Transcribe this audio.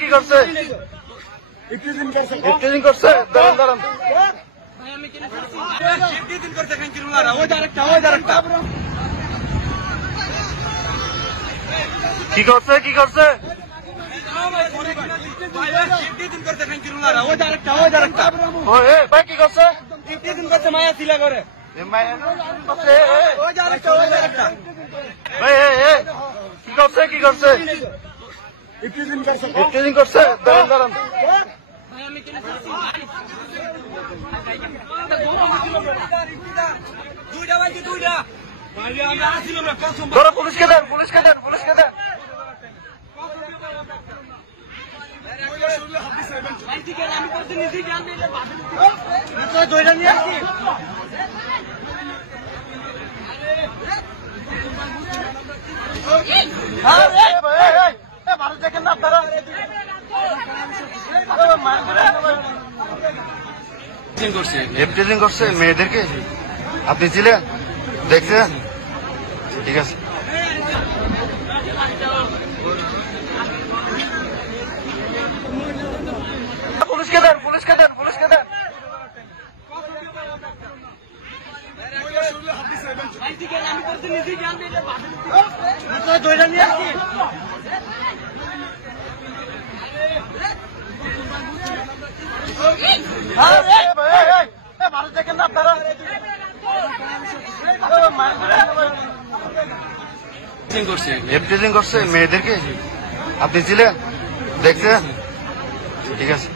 কি করছে? একটু করছে। দাঁড়ান দাঁড়ান। কি করছে কি করছে? ভাই কি করছে? মায়া ছিলা করে কি করছে কি করছে? একটু করছে। দাঁড়ান দাঁড়ান। ধরো পুলিশকে দেন পুলিশকে দেন পুলিশকে দেন। ভালো দেখেন না আপনারা। এফটিজিং করছে মেয়েদেরকে। আপনি ছিলেন? দেখছেন? ঠিক আছে। পুলিশকে দেন পুলিশকে দেন পুলিশকে দেন। ভালো দেখেন না আপনারা। এফটিজিং করছে মেয়েদেরকে। আপনি ছিলেন? দেখছেন? ঠিক আছে।